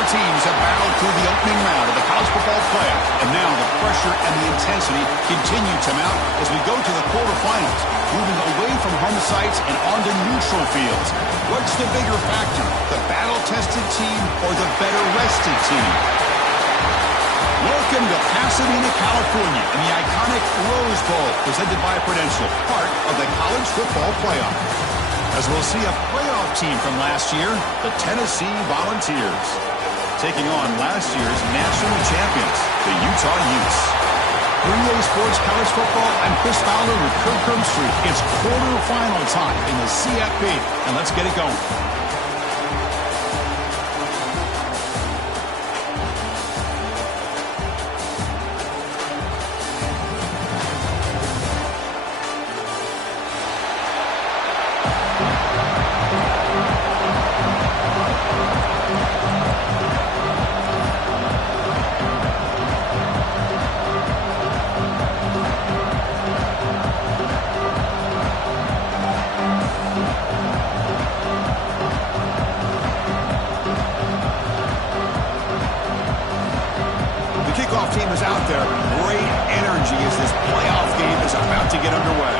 Four teams have battled through the opening round of the college football playoff, and now the pressure and the intensity continue to mount as we go to the quarterfinals, moving away from home sites and onto neutral fields. What's the bigger factor, the battle-tested team or the better-rested team? Welcome to Pasadena, California, in the iconic Rose Bowl, presented by Prudential, part of the college football playoff. As we'll see a playoff team from last year, the Tennessee Volunteers, taking on last year's national champions, the Utah Utes. 3A Sports College Football, I'm Chris Fowler with Kirk Herbstreit. It's quarterfinal time in the CFP, and let's get it going. Team is out there. Great energy as this playoff game is about to get underway.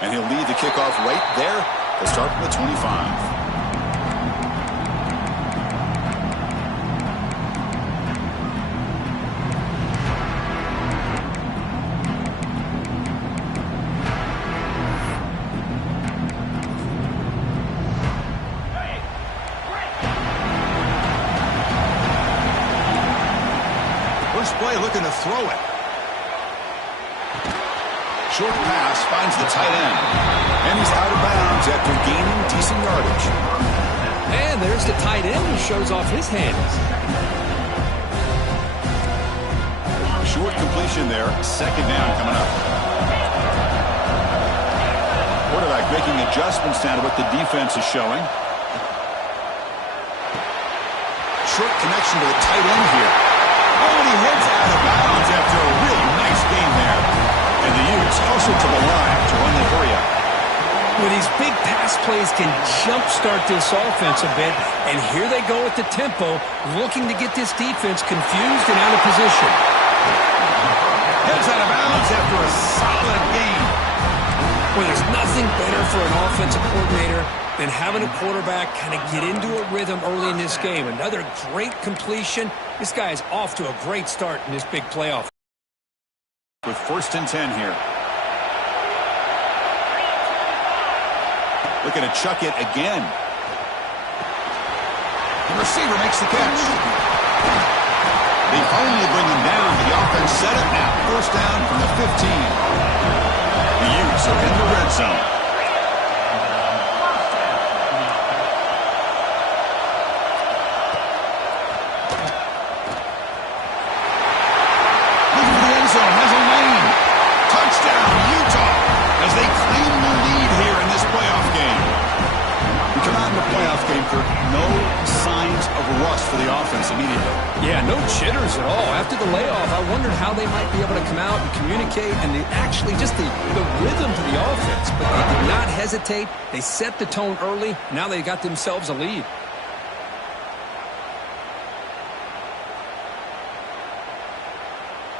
And he'll lead the kickoff right there. He'll start from the 25. Play looking to throw it. Short pass finds the tight end. And he's out of bounds after gaining decent yardage. And there's the tight end who shows off his hands. Short completion there. Second down coming up. Quarterback making adjustments now to what the defense is showing. Short connection to the tight end here. Oh, and he heads out of bounds after a really nice game there. And the Utes hustle to the line to run the hurry-up. Well, these big pass plays can jumpstart this offense a bit. And here they go at the tempo, looking to get this defense confused and out of position. Heads out of bounds after a solid game. Well, there's nothing better for an offensive coordinator than having a quarterback kind of get into a rhythm early in this game. Another great completion. This guy is off to a great start in this big playoff. With 1st and 10 here. Looking to chuck it again. The receiver makes the catch. They finally bring him down. The offense set it now. 1st down from the 15. The Utes are in the red zone. No signs of rust for the offense immediately. Yeah, no jitters at all. After the layoff, I wondered how they might be able to come out and communicate and actually just the rhythm to the offense. But they did not hesitate. They set the tone early. Now they got themselves a lead.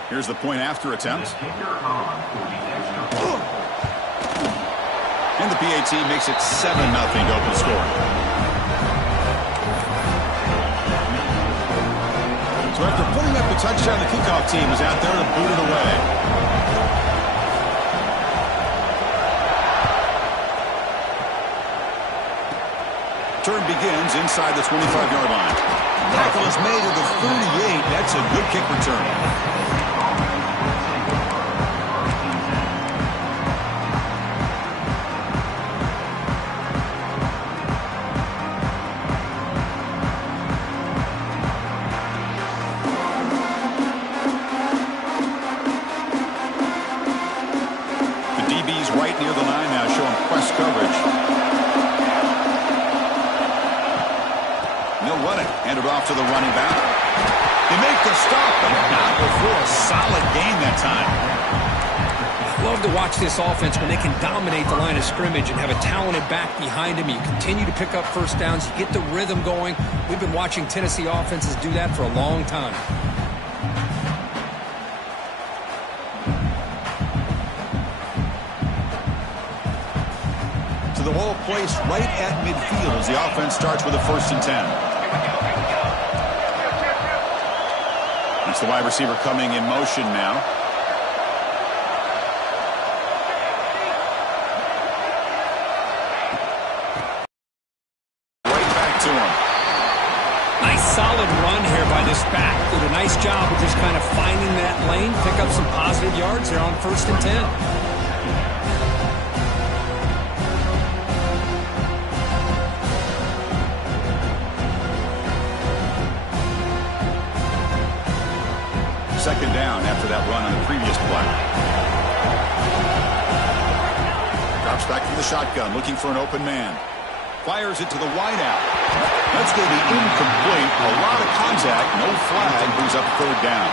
Here's the point after attempt. And the PAT makes it 7-0 to open scoring. So after putting up the touchdown, the kickoff team is out there to boot it away. Turn begins inside the 25-yard line. Tackle is made at the 38. That's a good kick return. Right near the line now, showing press coverage. And they'll run it. Hand it off to the running back. They make the stop, but not before a solid gain that time. Love to watch this offense when they can dominate the line of scrimmage and have a talented back behind him. You continue to pick up first downs. You get the rhythm going. We've been watching Tennessee offenses do that for a long time. To the ball placed right at midfield as the offense starts with a 1st and 10. It's the wide receiver coming in motion now. Solid run here by this back. Did a nice job of just kind of finding that lane, pick up some positive yards there on 1st and 10. Second down after that run on the previous play. Drops back to the shotgun, looking for an open man. Fires it to the wideout. That's going to be incomplete. A lot of contact. No flag. Brings up 3rd down.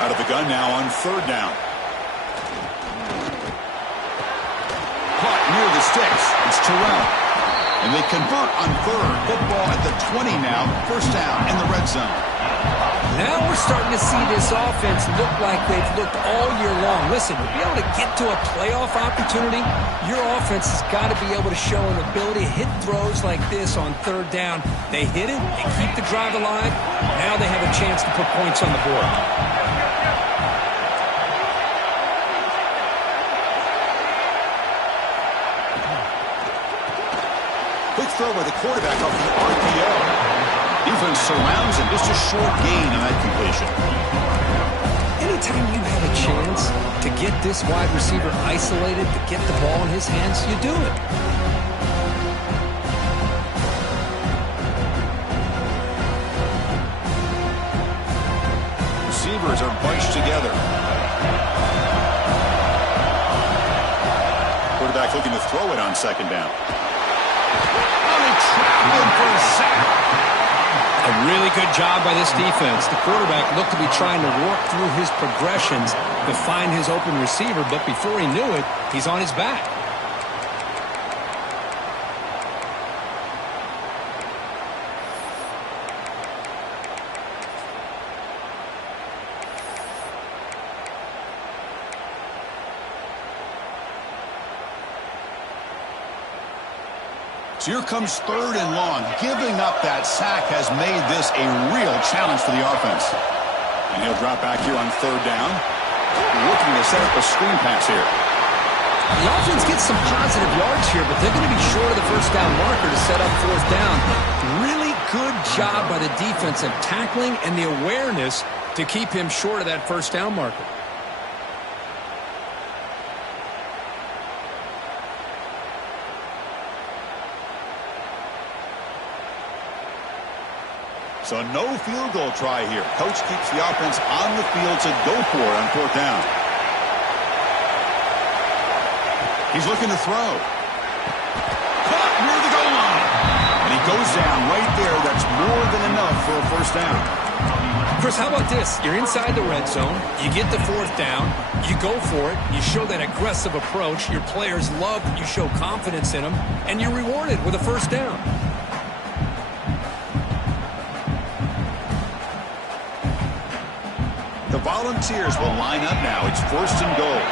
Out of the gun now on 3rd down. Caught near the sticks. It's Terrell. And they convert on 3rd. Football at the 20 now. 1st down in the red zone. Now we're starting to see this offense look like they've looked all year long. Listen, to be able to get to a playoff opportunity, your offense has got to be able to show an ability to hit throws like this on 3rd down. They hit it. They keep the drive alive. Now they have a chance to put points on the board. Quick throw by the quarterback off the RPO. Defense surrounds him. Just a short gain on that completion. Anytime you have a chance to get this wide receiver isolated, to get the ball in his hands, you do it. Receivers are bunched together. Quarterback looking to throw it on 2nd down. For a sack. A really good job by this defense. The quarterback looked to be trying to work through his progressions to find his open receiver, but before he knew it, he's on his back. So here comes 3rd and long. Giving up that sack has made this a real challenge for the offense. And he'll drop back here on 3rd down. Looking to set up a screen pass here. The offense gets some positive yards here, but they're going to be short of the 1st down marker to set up 4th down. Really good job by the defensive tackling and the awareness to keep him short of that 1st down marker. So no field goal try here. Coach keeps the offense on the field to go for it on 4th down. He's looking to throw. Caught near the goal line. And he goes down right there. That's more than enough for a 1st down. Chris, how about this? You're inside the red zone. You get the 4th down. You go for it. You show that aggressive approach. Your players love that you show confidence in them. And you're rewarded with a 1st down. The Volunteers will line up now. It's 1st and goal.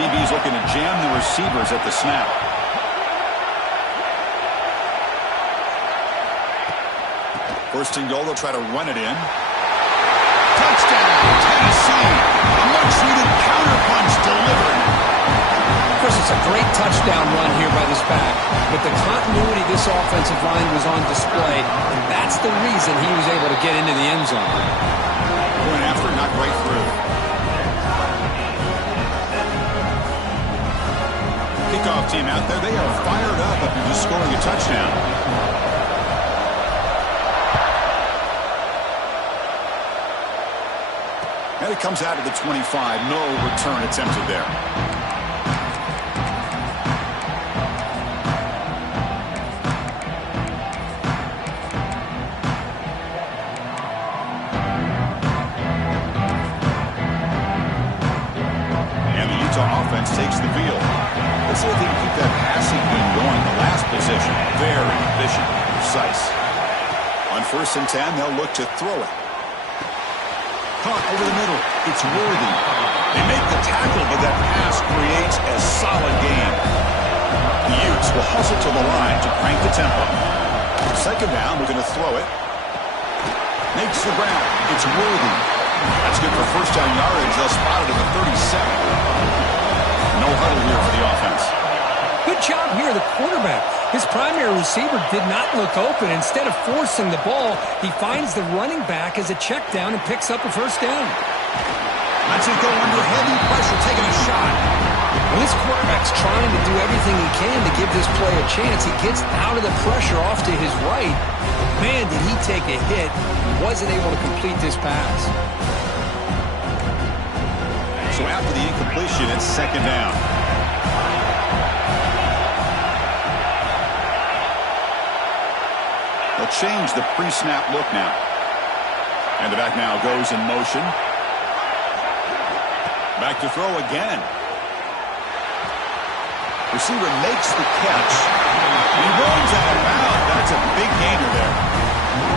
DB's looking to jam the receivers at the snap. First and goal, they'll try to run it in. Touchdown, Tennessee. A much-needed counterpunch delivered. Chris, it's a great touchdown run here by this back. But the continuity of this offensive line was on display, and that's the reason he was able to get into the end zone. Going after it, knocked right through. Kickoff team out there, they are fired up after just scoring a touchdown. And it comes out of the 25. No return attempted there. Offense takes the field. Let's see if they can keep that passing game going. The last possession, very efficient, precise. On 1st and 10, they'll look to throw it. Caught over the middle. It's worthy. They make the tackle, but that pass creates a solid gain. The Utes will hustle to the line to crank the tempo. 2nd down, we're going to throw it. Makes the ground. It's worthy. That's good for 1st down yardage. They'll spot it at the 37. No huddle here for the offense. Good job here, the quarterback. His primary receiver did not look open. Instead of forcing the ball, he finds the running back as a check down and picks up a 1st down. Lets it go under heavy pressure, taking a shot. Well, this quarterback's trying to do everything he can to give this play a chance. He gets out of the pressure off to his right. Man, did he take a hit. He wasn't able to complete this pass. So after the incompletion, it's 2nd down. They'll change the pre-snap look now. And the back now goes in motion. Back to throw again. Receiver makes the catch. He runs out of bounds. That's a big gainer there.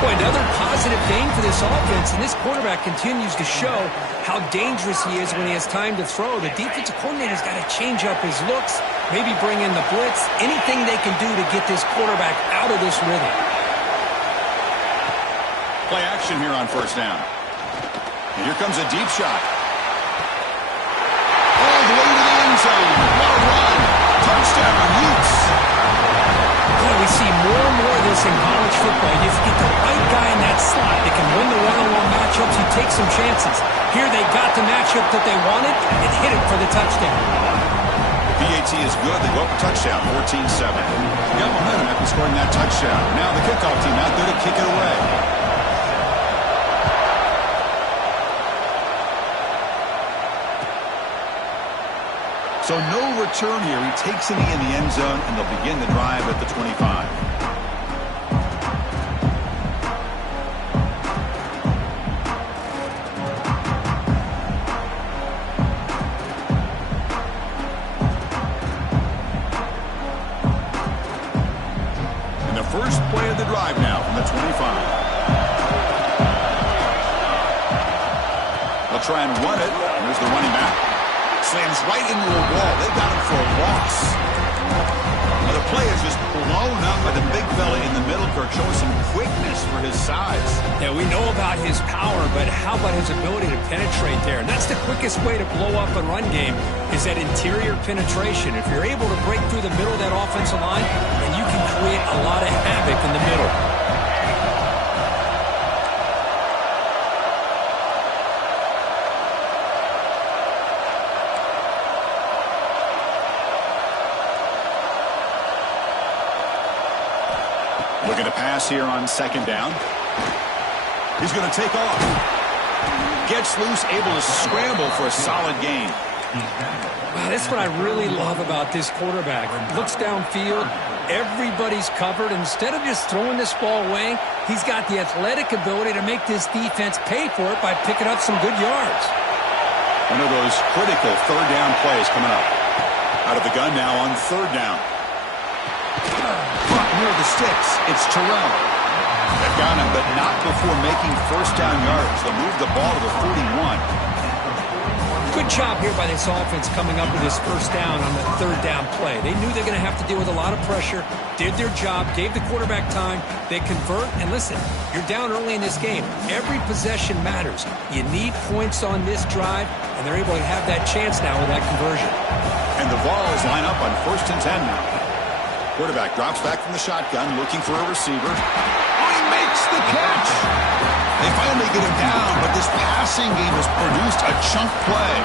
Boy, another positive gain for this offense, and this quarterback continues to show how dangerous he is when he has time to throw. The defensive coordinator's got to change up his looks, maybe bring in the blitz, anything they can do to get this quarterback out of this rhythm. Play action here on 1st down. And here comes a deep shot. All the way to the end zone. What a run. Touchdown, Utes. Boy, we see more and more of this in college football. You get the right guy in that slot. They can win the one-on-one matchups. You take some chances. Here they got the matchup that they wanted and hit it for the touchdown. PAT is good. They go up a touchdown, 14-7. Got momentum after scoring that touchdown. Now the kickoff team out there to kick it away. So no return here. He takes it in the end zone, and they'll begin the drive at the 25. And the first play of the drive now from the 25. They'll try and run it. Here's the running back. Slams right into a wall. They got him for a loss. Well, the play is just blown up by the big fella in the middle. Kirk showing some quickness for his size. Yeah, we know about his power, but how about his ability to penetrate there? And that's the quickest way to blow up a run game is that interior penetration. If you're able to break through the middle of that offensive line, then you can create a lot of havoc in the middle. Looking to pass here on 2nd down. He's going to take off. Gets loose, able to scramble for a solid gain. Wow, that's what I really love about this quarterback. Looks downfield, everybody's covered. Instead of just throwing this ball away, he's got the athletic ability to make this defense pay for it by picking up some good yards. One of those critical 3rd down plays coming up. Out of the gun now on 3rd down. Front near the sticks. It's Terrell. They've got him, but not before making 1st down yards. They'll move the ball to the 41. Good job here by this offense coming up with this 1st down on the 3rd down play. They knew they're going to have to deal with a lot of pressure, did their job, gave the quarterback time. They convert, and listen, you're down early in this game. Every possession matters. You need points on this drive, and they're able to have that chance now with that conversion. And the Vols line up on 1st and 10 now. Quarterback drops back from the shotgun, looking for a receiver. Oh, he makes the catch! They finally get him down, but this passing game has produced a chunk play.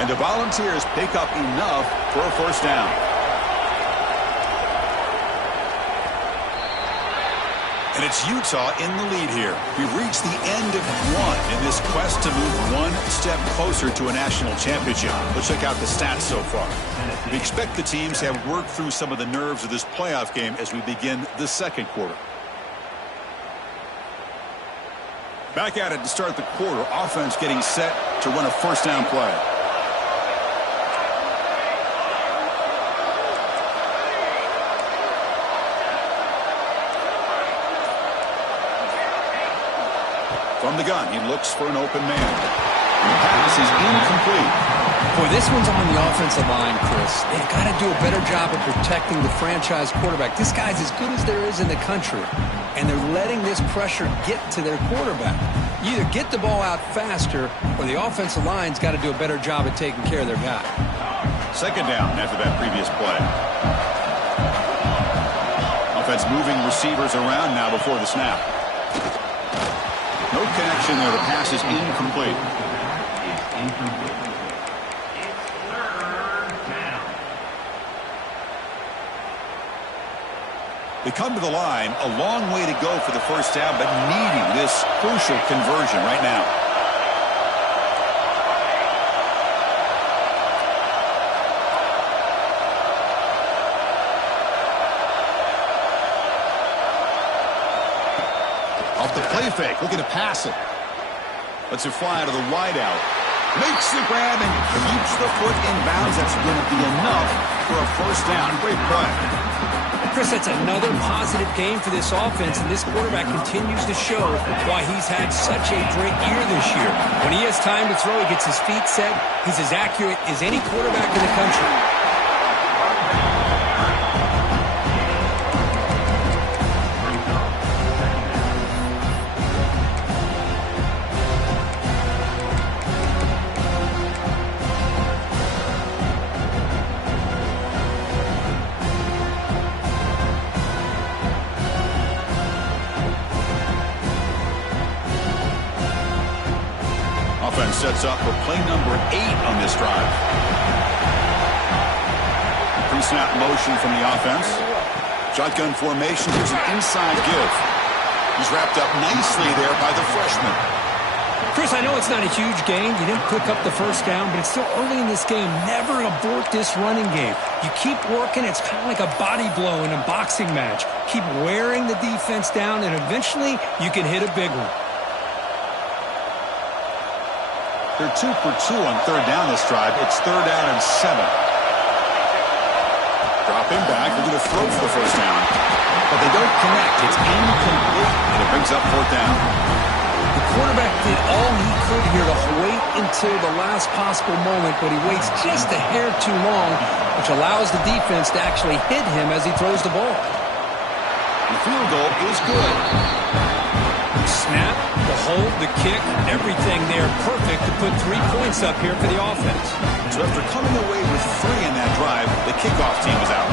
And the Volunteers pick up enough for a 1st down. And it's Utah in the lead here. We've reached the end of one in this quest to move one step closer to a national championship. Let's check out the stats so far. We expect the teams to have worked through some of the nerves of this playoff game as we begin the second quarter. Back at it to start the quarter. Offense getting set to run a first down play. From the gun, he looks for an open man. The pass is incomplete. Boy, this one's on the offensive line, Chris. They've got to do a better job of protecting the franchise quarterback. This guy's as good as there is in the country, and they're letting this pressure get to their quarterback. You either get the ball out faster, or the offensive line's got to do a better job of taking care of their guy. Second down after that previous play. Offense moving receivers around now before the snap. No connection there. The pass is incomplete. They come to the line, a long way to go for the first down, but needing this crucial conversion right now. Off the play fake, looking to pass it. Lets it fly to the wideout. Makes the grab and keeps the foot in bounds. That's going to be enough for a first down. Great play. Chris, that's another positive game for this offense, and this quarterback continues to show why he's had such a great year this year. When he has time to throw, he gets his feet set. He's as accurate as any quarterback in the country. Sets up for play number 8 on this drive. Pre-snap motion from the offense. Shotgun formation. Here's an inside give. He's wrapped up nicely there by the freshman. Chris, I know it's not a huge gain. You didn't pick up the first down, but it's still early in this game. Never abort this running game. You keep working. It's kind of like a body blow in a boxing match. Keep wearing the defense down, and eventually you can hit a big one. They're 2 for 2 on third down this drive. It's third down and 7. Dropping back. They're going to throw for the first down. But they don't connect. It's incomplete. And it brings up fourth down. The quarterback did all he could here to wait until the last possible moment, but he waits just a hair too long, which allows the defense to actually hit him as he throws the ball. The field goal is good. The snap, the hold, the kick, everything there perfect to put 3 points up here for the offense. So after coming away with 3 in that drive, the kickoff team is out.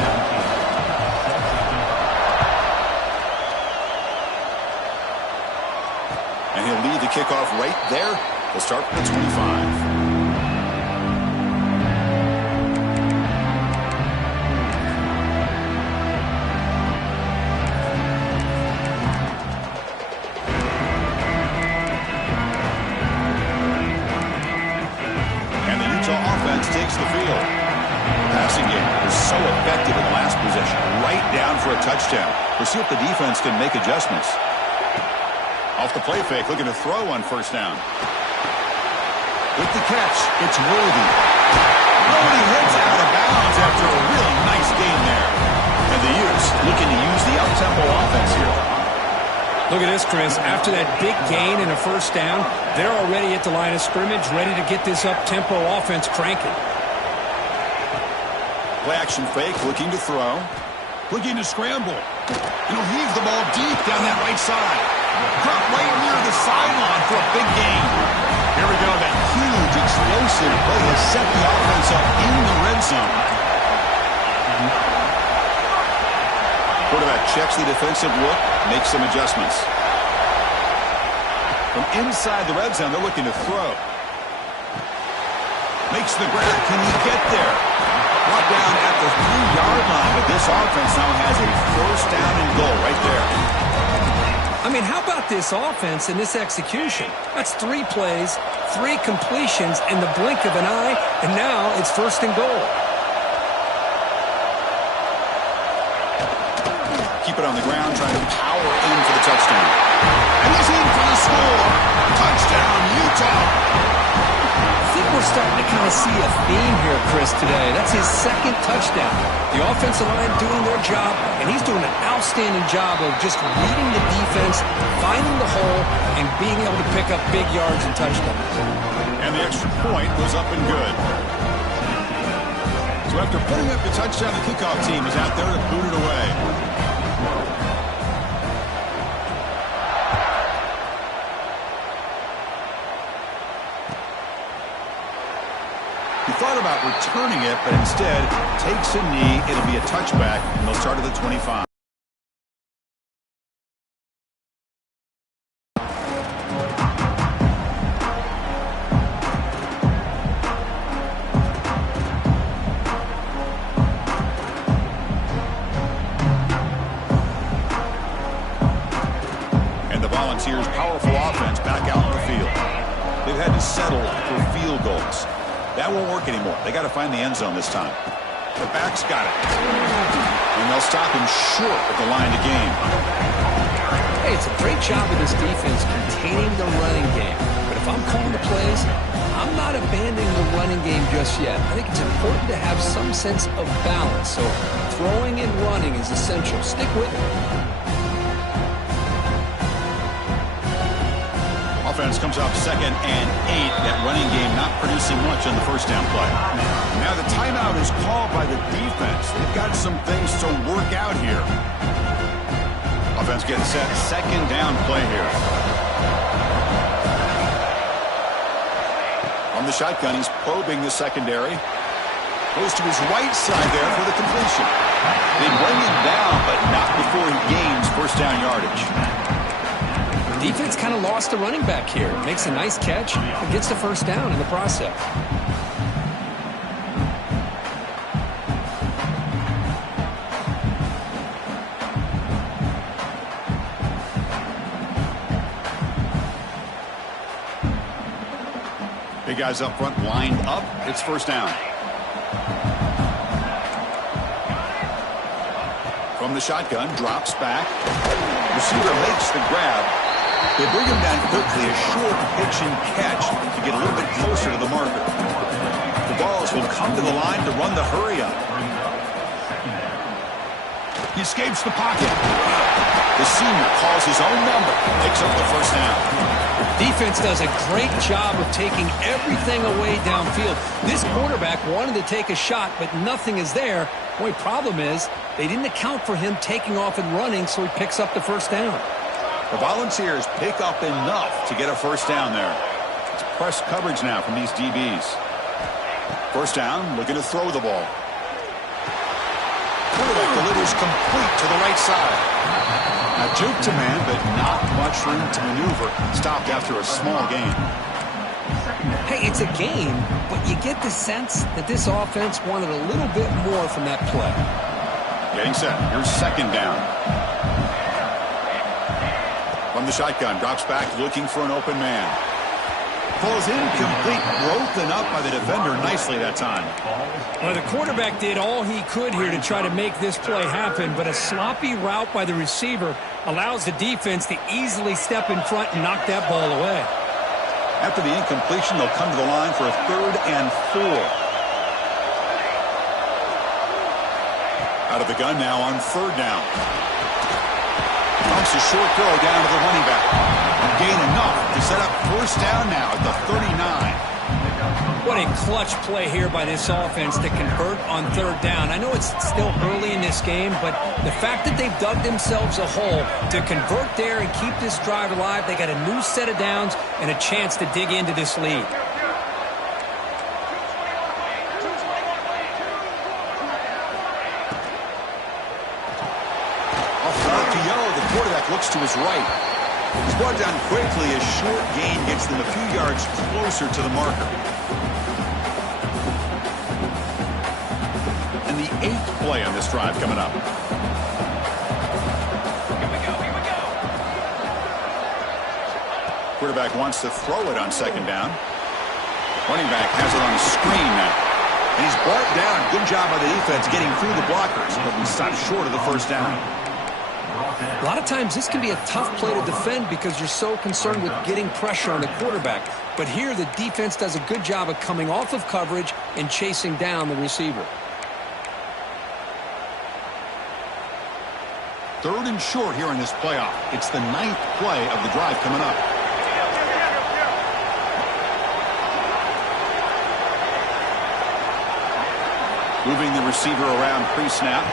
And he'll lead the kickoff right there. We'll start from the 25. Takes the field. Passing game was so effective in the last possession. Right down for a touchdown. We'll see if the defense can make adjustments. Off the play fake, looking to throw on first down. With the catch, it's Worthy. Worthy heads out of bounds after a really nice game there. And the Utes looking to use the up-tempo offense here. Look at this, Chris. After that big gain and a first down, they're already at the line of scrimmage, ready to get this up-tempo offense cranking. Play action fake, looking to throw. Looking to scramble. And he'll heave the ball deep down that right side. Drop right near the sideline for a big gain. Here we go. That huge, explosive play has set the offense up in the red zone. Quarterback checks the defensive look, makes some adjustments. From inside the red zone, they're looking to throw. Makes the grab. Can he get there? Brought down at the 3-yard line, but this offense now has a first down and goal right there. I mean, how about this offense and this execution? That's 3 plays, 3 completions in the blink of an eye, and now it's 1st and goal. Keep it on the ground, trying to power in for the touchdown. And he's in for the score. Touchdown, Utah. I think we're starting to kind of see a theme here, Chris, today. That's his 2nd touchdown. The offensive line doing their job, and he's doing an outstanding job of just reading the defense, finding the hole, and being able to pick up big yards and touchdowns. And the extra point was up and good. So after putting up the touchdown, the kickoff team is out there to boot it away. He thought about returning it, but instead takes a knee. It'll be a touchback, and they'll start at the 25. And the Volunteers' powerful offense back out on the field. They've had to settle for field goals. That won't work anymore. They got to find the end zone this time. The back's got it. And they'll stop him short of the line to gain. Hey, it's a great job of this defense containing the running game. But if I'm calling the plays, I'm not abandoning the running game just yet. I think it's important to have some sense of balance. So throwing and running is essential. Stick with it. Offense comes up 2nd and 8. That running game not producing much on the 1st down play. Now the timeout is called by the defense. They've got some things to work out here. Offense getting set. 2nd down play here. On the shotgun, he's probing the secondary. Goes to his right side there for the completion. They bring him down, but not before he gains 1st down yardage. Defense kind of lost the running back here. Makes a nice catch and gets the 1st down in the process. Big guys up front lined up. It's 1st down. From the shotgun, drops back. Receiver makes the grab. They bring him down quickly, a short pitch and catch to get a little bit closer to the marker. The Vols will come to the line to run the hurry up. He escapes the pocket. The senior calls his own number, picks up the 1st down. Defense does a great job of taking everything away downfield. This quarterback wanted to take a shot, but nothing is there. The only problem is they didn't account for him taking off and running, so he picks up the 1st down. The Volunteers pick up enough to get a 1st down there. It's press coverage now from these DBs. 1st down, looking to throw the ball. Quarterback delivers complete to the right side. Now juke to man, but not much room to maneuver. Stopped after a small gain. Hey, it's a game, but you get the sense that this offense wanted a little bit more from that play. Getting set. Here's 2nd down. From the shotgun, drops back looking for an open man. Falls incomplete, broken up by the defender nicely that time. Well, the quarterback did all he could here to try to make this play happen, but a sloppy route by the receiver allows the defense to easily step in front and knock that ball away. After the incompletion, they'll come to the line for a 3rd and 4. Out of the gun now on 3rd down. Pumps a short throw down to the running back. And gain enough to set up 1st down now at the 39. What a clutch play here by this offense to convert on 3rd down. I know it's still early in this game, but the fact that they've dug themselves a hole to convert there and keep this drive alive, they got a new set of downs and a chance to dig into this lead. Looks to his right. He's brought down quickly. A short gain gets them a few yards closer to the marker. And the 8th play on this drive coming up. Here we go. Quarterback wants to throw it on second down. Running back has it on the screen now. And he's brought down. Good job by the defense getting through the blockers, but we stopped short of the first down. A lot of times this can be a tough play to defend because you're so concerned with getting pressure on the quarterback. But here the defense does a good job of coming off of coverage and chasing down the receiver. Third and short here in this playoff. It's the 9th play of the drive coming up. Moving the receiver around pre-snap.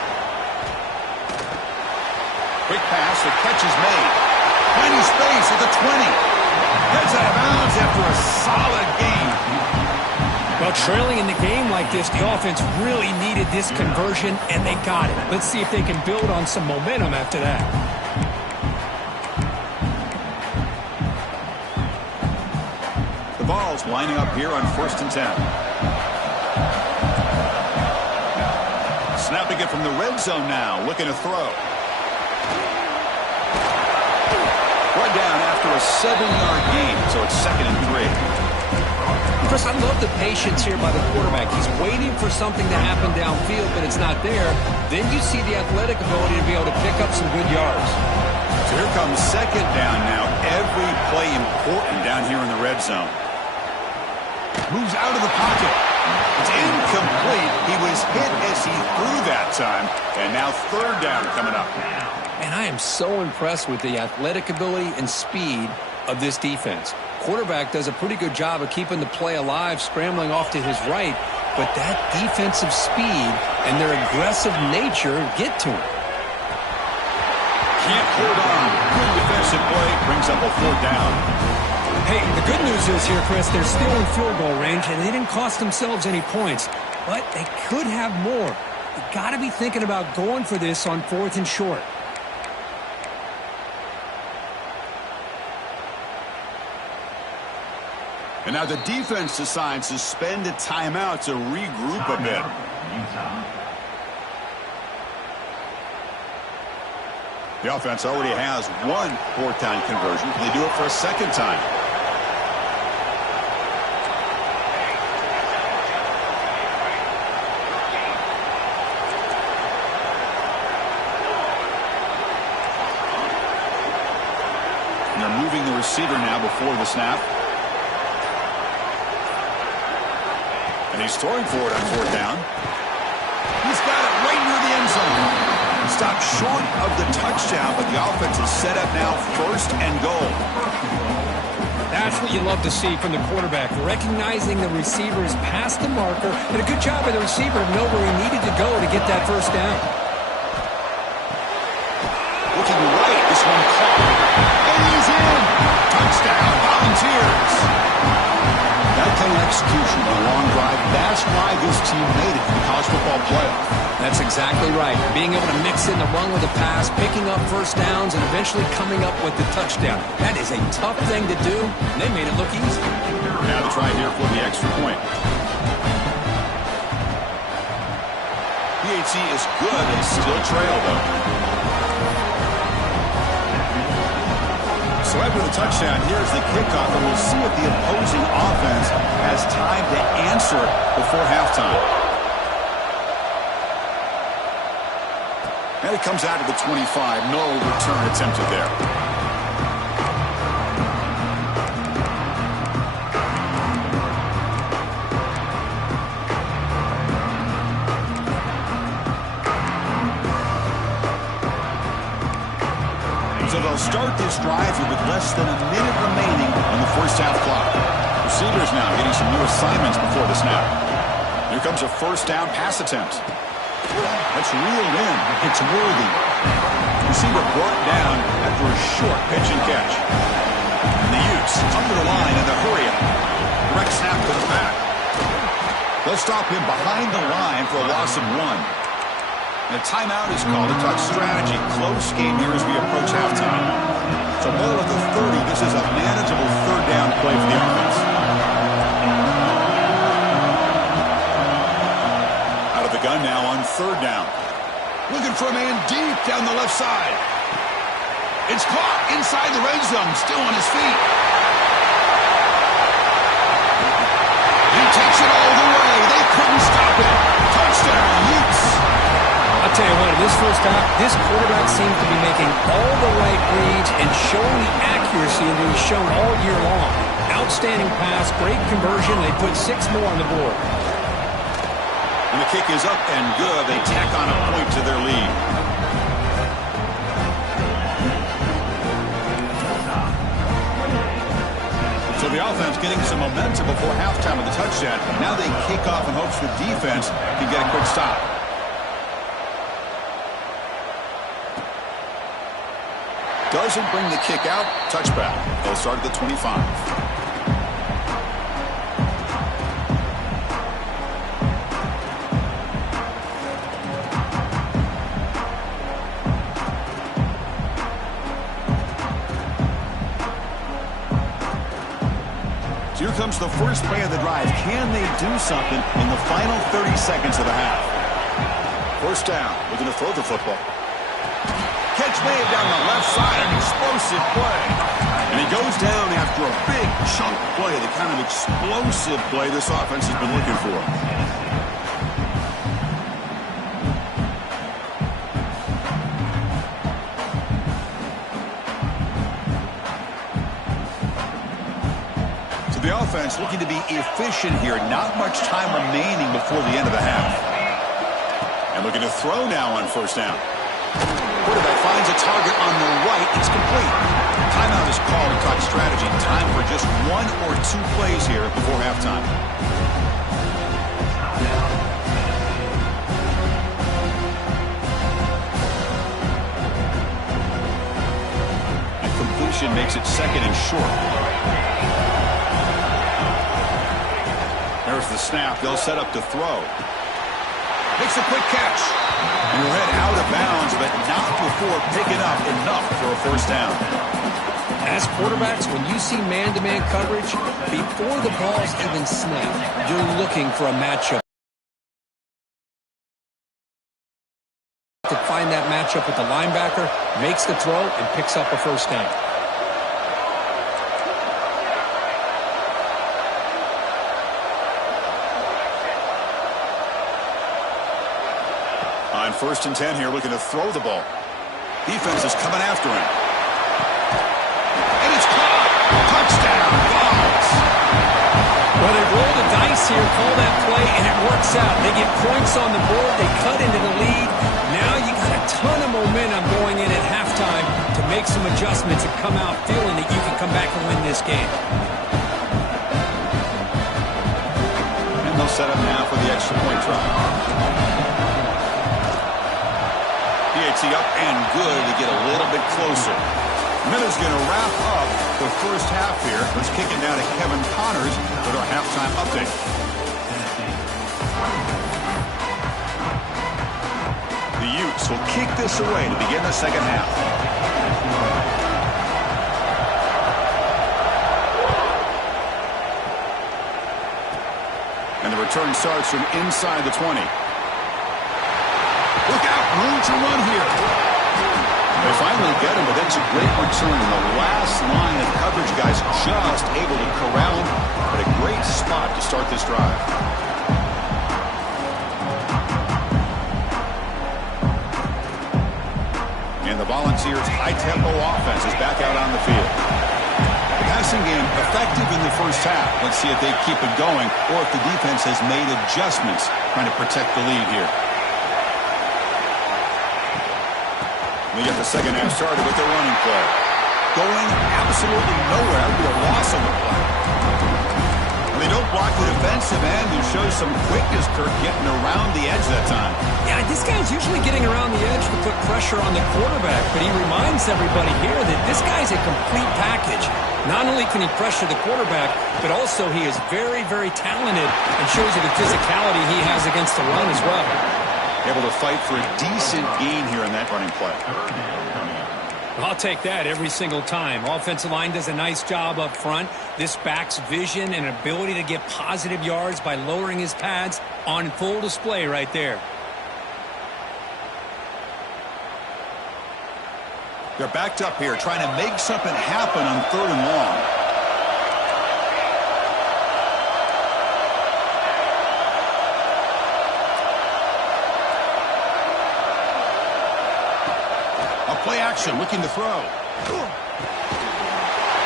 Quick pass, the catch is made. Finding space at the 20. Heads out of bounds after a solid gain. Well, trailing in the game like this, the offense really needed this conversion, and they got it. Let's see if they can build on some momentum after that. The ball's lining up here on 1st and 10. Snapping it from the red zone now, looking to throw. Brought down after a 7-yard gain, so it's 2nd and 3. Chris, I love the patience here by the quarterback. He's waiting for something to happen downfield, but it's not there. Then you see the athletic ability to be able to pick up some good yards. So here comes 2nd down now. Every play important down here in the red zone. Moves out of the pocket. It's incomplete. He was hit as he threw that time. And now 3rd down coming up. And I am so impressed with the athletic ability and speed of this defense. Quarterback does a pretty good job of keeping the play alive, scrambling off to his right. But that defensive speed and their aggressive nature get to him. Can't hold on. Good defensive play. Brings up a 4th down. Hey, the good news is here, Chris, they're still in field goal range, and they didn't cost themselves any points. But they could have more. You got to be thinking about going for this on 4th and short. And now the defense decides to spend a timeout to regroup a bit. The offense already has one 4th down conversion. Can they do it for a 2nd time? And they're moving the receiver now before the snap. And he's throwing for it on 4th down. He's got it right near the end zone. Stopped short of the touchdown, but the offense is set up now 1st and goal. That's what you love to see from the quarterback, recognizing the receiver is past the marker, and a good job by the receiver to know where he needed to go to get that 1st down. Looking right, this one caught. And he's in. Touchdown, Volunteers. That kind of execution on a long drive, that's why this team made it to the college football playoff. That's exactly right. Being able to mix in the run with the pass, picking up 1st downs, and eventually coming up with the touchdown. That is a tough thing to do, and they made it look easy. Now the try here for the extra point. PHC is good. They still trail, though. So after the touchdown, here's the kickoff, and we'll see if the opposing offense has time to answer before halftime. And it comes out to the 25. No return attempted there. So they'll start this drive with less than a minute remaining on the 1st half clock. Receivers now getting some new assignments before the snap. Here comes a 1st down pass attempt. That's reeled in. It's worthy. Receiver brought down after a short pitch and catch. And the Utes under the line in the hurry-up. Direct snap comes back. They'll stop him behind the line for a loss of 1. And a timeout is called to talk strategy. Close game here as we approach halftime. So ball at the 30. This is a manageable 3rd down play for the offense. Out of the gun now on 3rd down. Looking for a man deep down the left side. It's caught inside the red zone. Still on his feet. tell you what, in this first half, this quarterback seems to be making all the right reads and showing the accuracy that he's shown all year long. Outstanding pass, great conversion. They put 6 more on the board. And the kick is up and good. They tack on a point to their lead. So the offense getting some momentum before halftime with the touchdown. Now they kick off in hopes the defense can get a quick stop. Doesn't bring the kick out. Touchback. They'll start at the 25. So here comes the first play of the drive. Can they do something in the final 30 seconds of the half? First down. Looking to throw the football. Catch made down the left side. An explosive play. And he goes down after a big chunk play. The kind of explosive play this offense has been looking for. So the offense looking to be efficient here. Not much time remaining before the end of the half. And looking to throw now on first down. Quarterback finds a target on the right. It's complete. Timeout is called to talk strategy. Time for just 1 or 2 plays here before halftime. And completion makes it 2nd and short. There's the snap. They'll set up to throw. Makes a quick catch. And he'll head out of bounds, but not before picking up enough for a first down. As quarterbacks, when you see man-to-man coverage, before the ball's even snapped, you're looking for a matchup. To find that matchup with the linebacker, makes the throw, and picks up a first down. On 1st and 10 here, looking to throw the ball. Defense is coming after him. And it's caught. Touchdown, Vols. Well, they roll the dice here, call that play, and it works out. They get points on the board. They cut into the lead. Now you got a ton of momentum going in at halftime to make some adjustments and come out feeling that you can come back and win this game. And they'll set up now for the extra point try. PAT up and good to get a little bit closer. Miller's going to wrap up the first half here. Let's kick it down to Kevin Connors with our halftime update. The Utes will kick this away to begin the second half. And the return starts from inside the 20. Look out, room to run here. They finally get him, but that's a great return. And the last line of coverage guys just able to corral him. But a great spot to start this drive. And the Volunteers' high-tempo offense is back out on the field. The passing game effective in the first half. Let's see if they keep it going or if the defense has made adjustments trying to protect the lead here. We get the second half started with their running play. Going absolutely nowhere. That would be a loss on the play. And they don't block the defensive end, who shows some quickness, Kirk, getting around the edge that time. Yeah, this guy's usually getting around the edge to put pressure on the quarterback, but he reminds everybody here that this guy's a complete package. Not only can he pressure the quarterback, but also he is very, very talented and shows you the physicality he has against the run as well. Able to fight for a decent gain here in that running play. I'll take that every single time. Offensive line does a nice job up front. This back's vision and ability to get positive yards by lowering his pads on full display right there. They're backed up here trying to make something happen on 3rd and long. action, looking to throw.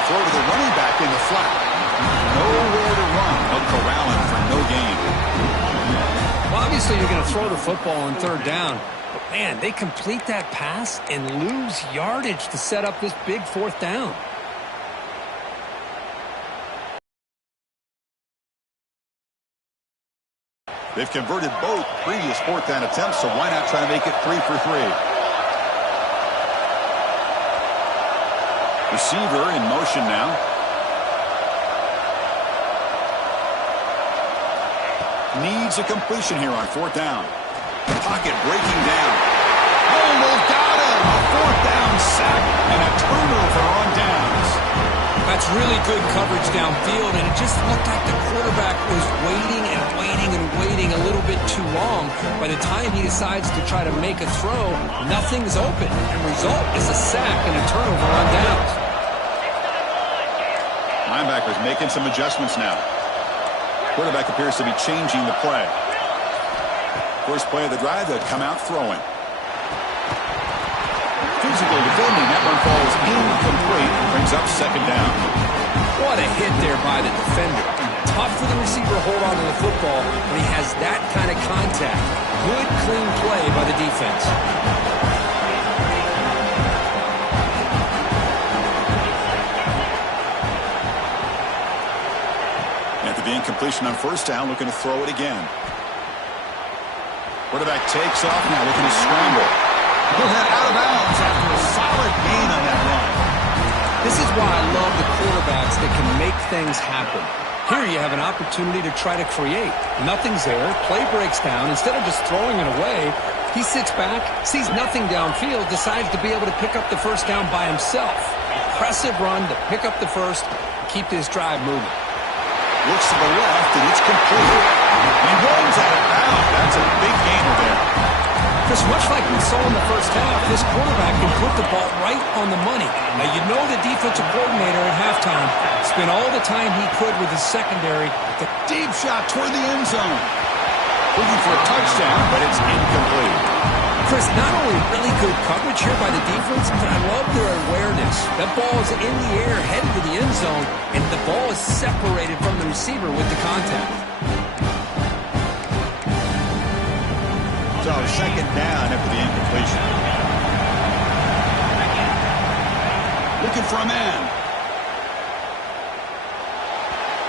Throw to the running back in the flat. Nowhere to run. They'll corral him for no gain. Well, obviously you're going to throw the football on third down. But, man, they complete that pass and lose yardage to set up this big fourth down. They've converted both previous fourth down attempts, so why not try to make it 3 for 3? Receiver in motion now. Needs a completion here on fourth down. Pocket breaking down. Almost got him. A fourth down sack and a turnover on downs. That's really good coverage downfield, and it just looked like the quarterback was waiting and waiting and waiting a little bit too long. By the time he decides to try to make a throw, nothing's open. And result is a sack and a turnover on downs. Linebackers making some adjustments now. Quarterback appears to be changing the play. First play of the drive, they'll come out throwing. Physical defending. That one falls incomplete. Brings up second down. What a hit there by the defender. Tough for the receiver to hold on to the football when he has that kind of contact. Good, clean play by the defense. After the incompletion on first down, looking to throw it again. Quarterback takes off now, looking to scramble. He'll head out of bounds after a solid gain on that run. This is why I love the quarterbacks that can make things happen. Here you have an opportunity to try to create. Nothing's there. Play breaks down. Instead of just throwing it away, he sits back, sees nothing downfield, decides to be able to pick up the first down by himself. Impressive run to pick up the first, keep this drive moving. Looks to the left, and it's complete. He runs out of bounds. That's a big gainer there. Chris, much like we saw in the first half, this quarterback can put the ball right on the money. Now, you know the defensive coordinator at halftime spent all the time he could with his secondary. The deep shot toward the end zone. Looking for a touchdown, but it's incomplete. Chris, not only really good coverage here by the defense, but I love their awareness. That ball is in the air, headed to the end zone, and the ball is separated from the receiver with the contact. So second down after the incompletion. Looking for a man.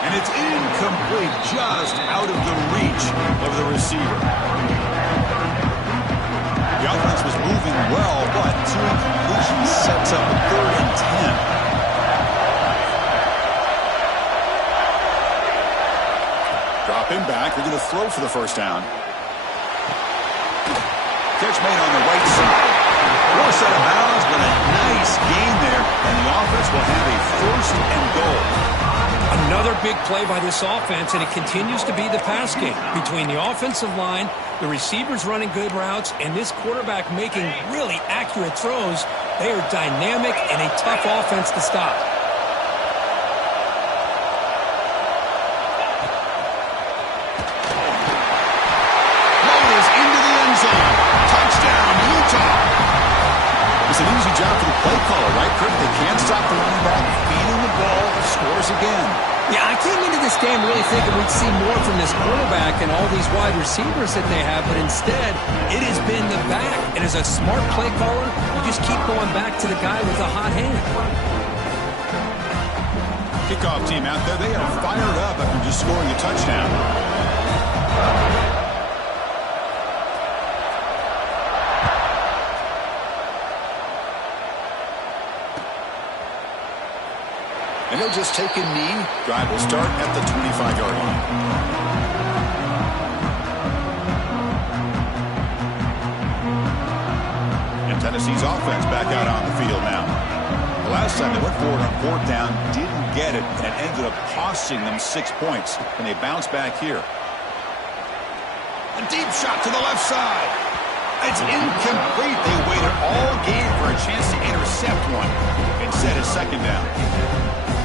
And it's incomplete, just out of the reach of the receiver. The offense was moving well, but two incompletions sets up a 3rd and 10. Dropping back, they're going to throw for the first down. Catch made on the right side. Force out of bounds, but a nice gain there, and the offense will have a 1st and goal. Another big play by this offense, and it continues to be the pass game. Between the offensive line, the receivers running good routes, and this quarterback making really accurate throws, they are dynamic and a tough offense to stop. It's an easy job for the play caller, right, Kirk? They can't stop the running back, feeding the ball, scores again. Yeah, I came into this game really thinking we'd see more from this quarterback and all these wide receivers that they have, but instead, it has been the back. And as a smart play caller, you just keep going back to the guy with the hot hand. Kickoff team out there, they are fired up after just scoring a touchdown. And he'll just take a knee. Drive will start at the 25-yard line. And Tennessee's offense back out on the field now. The last time they went forward on fourth down, didn't get it, and it ended up costing them 6 points. And they bounce back here. A deep shot to the left side. It's incomplete. They waited all game for a chance to intercept one. Instead, it's second down.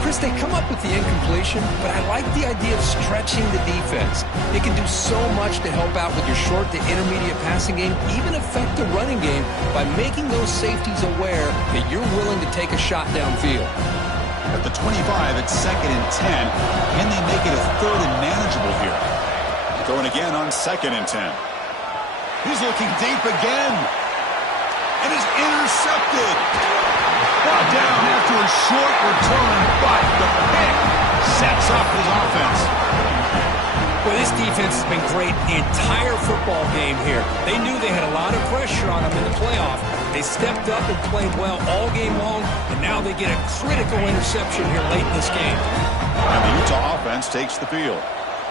Chris, they come up with the incompletion, but I like the idea of stretching the defense. It can do so much to help out with your short to intermediate passing game, even affect the running game by making those safeties aware that you're willing to take a shot downfield. At the 25, it's 2nd and 10. Can they make it a 3rd and manageable here? Throwing again on 2nd and 10. He's looking deep again. And is intercepted. Brought down after a short return, but the pick sets up his offense. Well, this defense has been great the entire football game here. They knew they had a lot of pressure on them in the playoff. They stepped up and played well all game long, and now they get a critical interception here late in this game. And the Utah offense takes the field.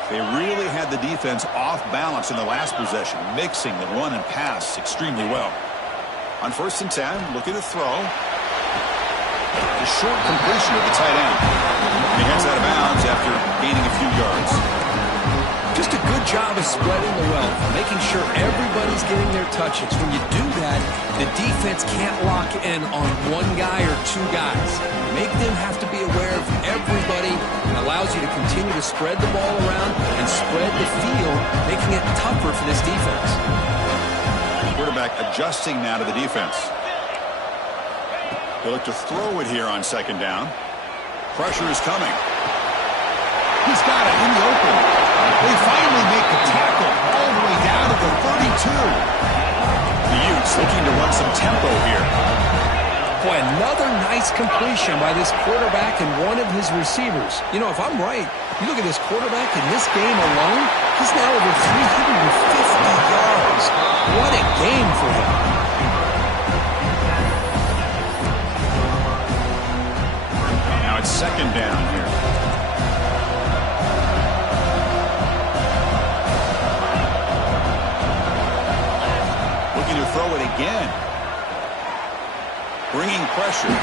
They really had the defense off balance in the last possession, mixing the run and pass extremely well. On 1st and 10, looking to throw. A short completion of the tight end. He heads out of bounds after gaining a few yards. Just a good job of spreading the wealth, making sure everybody's getting their touches. When you do that, the defense can't lock in on one guy or two guys. Make them have to be aware of everybody, and allows you to continue to spread the ball around and spread the field, making it tougher for this defense. Quarterback adjusting now to the defense. They look to throw it here on 2nd down. Pressure is coming. He's got it in the open. They finally make the tackle all the way down to the 32. The Utes looking to run some tempo here. Boy, another nice completion by this quarterback and one of his receivers. You know, if I'm right, you look at this quarterback in this game alone, he's now over 350 yards. What a game for him. Now it's 2nd down here. Looking to throw it again. Bringing pressure.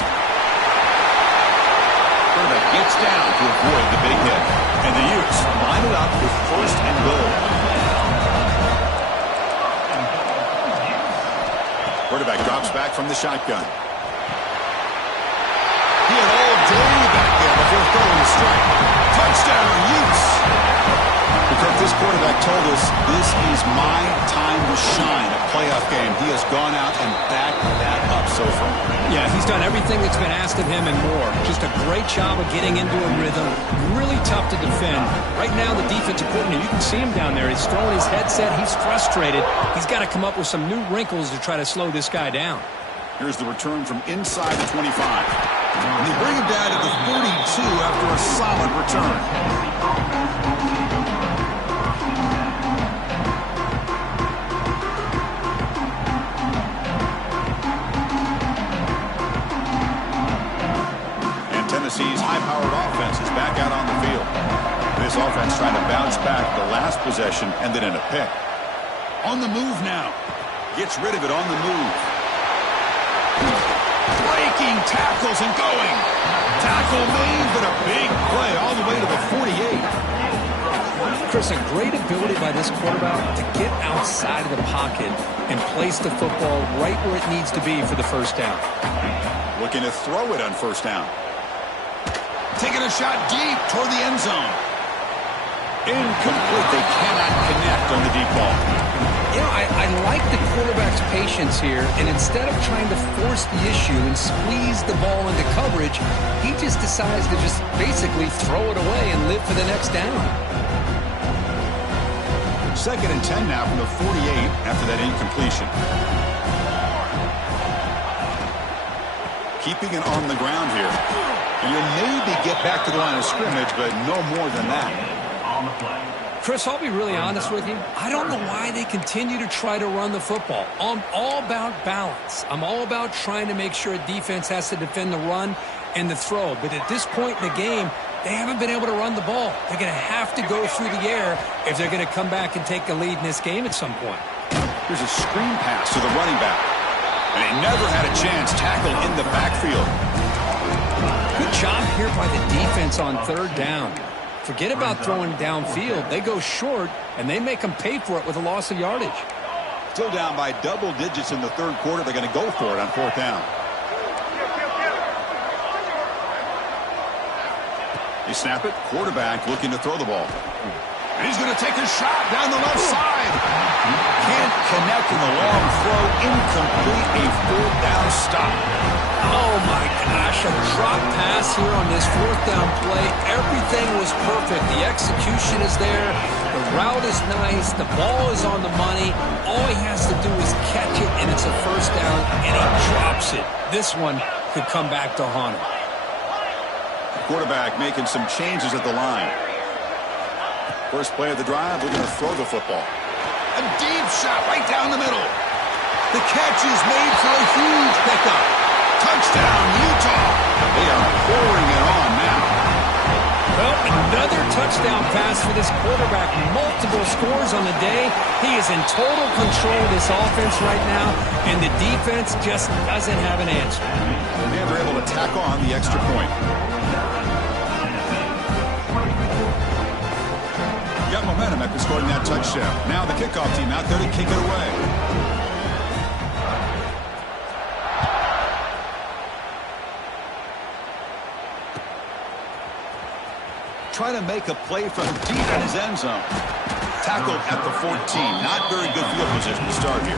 Quarterback gets down to avoid the big hit. And the Utes line it up with 1st and goal. Quarterback drops back from the shotgun. He had all day back there before throwing a strike. Touchdown, Utes! Because this quarterback told us this is my time to shine, a playoff game. He has gone out and backed that up so far. Yeah, he's done everything that's been asked of him and more. Just a great job of getting into a rhythm. Really tough to defend. Right now, the defensive coordinator, you can see him down there. He's throwing his headset. He's frustrated. He's got to come up with some new wrinkles to try to slow this guy down. Here's the return from inside the 25. And they bring him down to the 32 after a solid return. And Tennessee's high-powered offense is back out on the field. This offense trying to bounce back. The last possession ended in a pick. On the move now. Gets rid of it on the move. Breaking tackles and going. Tackle made, but a big play all the way to the 48. Chris, a great ability by this quarterback to get outside of the pocket and place the football right where it needs to be for the 1st down. Looking to throw it on 1st down. Taking a shot deep toward the end zone. Incomplete. They cannot connect on the deep ball. You know, I like the quarterback's patience here, and instead of trying to force the issue and squeeze the ball into coverage, he just decides to just basically throw it away and live for the next down. 2nd and 10 now from the 48 after that incompletion. Keeping it on the ground here. And you'll maybe get back to the line of scrimmage, but no more than that. On the play. Chris, I'll be really honest with you. I don't know why they continue to try to run the football. I'm all about balance. I'm all about trying to make sure a defense has to defend the run and the throw. But at this point in the game, they haven't been able to run the ball. They're going to have to go through the air if they're going to come back and take a lead in this game at some point. Here's a screen pass to the running back. And he never had a chance tackled in the backfield. Good job here by the defense on 3rd down. Forget about throwing downfield. They go short, and they make them pay for it with a loss of yardage. Still down by double digits in the 3rd quarter. They're going to go for it on 4th down. They snap it. Quarterback looking to throw the ball. And he's going to take a shot down the left side. Can't connect in the long throw. Incomplete. A fourth down stop. Oh, my gosh. A drop pass here on this fourth down play. Everything was perfect. The execution is there. The route is nice. The ball is on the money. All he has to do is catch it, and it's a first down, and he drops it. This one could come back to haunt him. Quarterback making some changes at the line. First play of the drive, we're going to throw the football. A deep shot right down the middle. The catch is made for a huge pickup. Touchdown, Utah. They are pouring it on now. Well, another touchdown pass for this quarterback. Multiple scores on the day. He is in total control of this offense right now, and the defense just doesn't have an answer. And they're able to tack on the extra point. Got momentum after scoring that touchdown. Now the kickoff team out there to kick it away. Trying to make a play from deep in his end zone. Tackled at the 14. Not very good field position to start here.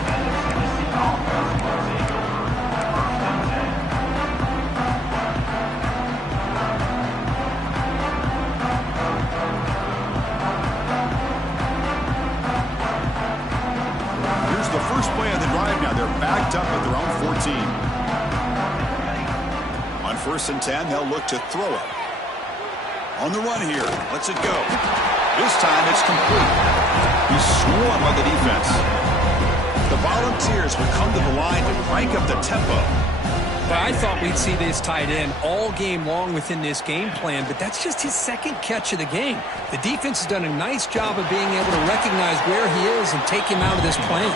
Here's the first play of the drive now. They're backed up at their own 14. On 1st and 10, they'll look to throw it. On the run here. Lets it go. This time it's complete. He's swarmed by the defense. The Volunteers will come to the line to crank up the tempo. But I thought we'd see this tight end all game long within this game plan, but that's just his second catch of the game. The defense has done a nice job of being able to recognize where he is and take him out of this plan.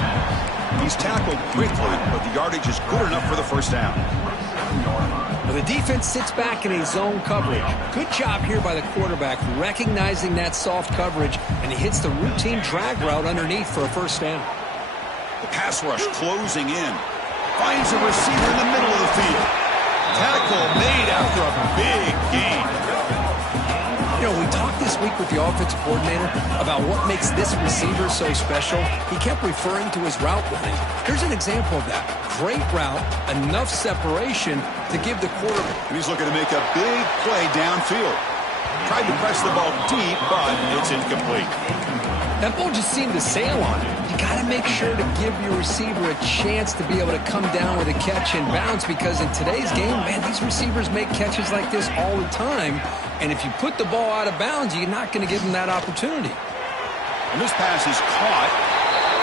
He's tackled quickly, but the yardage is good enough for the first down. Well, the defense sits back in a zone coverage. Good job here by the quarterback, recognizing that soft coverage, and he hits the routine drag route underneath for a first down. The pass rush closing in. Finds a receiver in the middle of the field. Tackle made after a big gain. You know, we talked this week with the offensive coordinator about what makes this receiver so special. He kept referring to his route running. Here's an example of that. Great route, enough separation to give the quarterback. And he's looking to make a big play downfield. Tried to press the ball deep, but it's incomplete. That ball just seemed to sail on him. You got to make sure to give your receiver a chance to be able to come down with a catch and bounce, because in today's game, man, these receivers make catches like this all the time. And if you put the ball out of bounds, you're not going to give them that opportunity. And this pass is caught.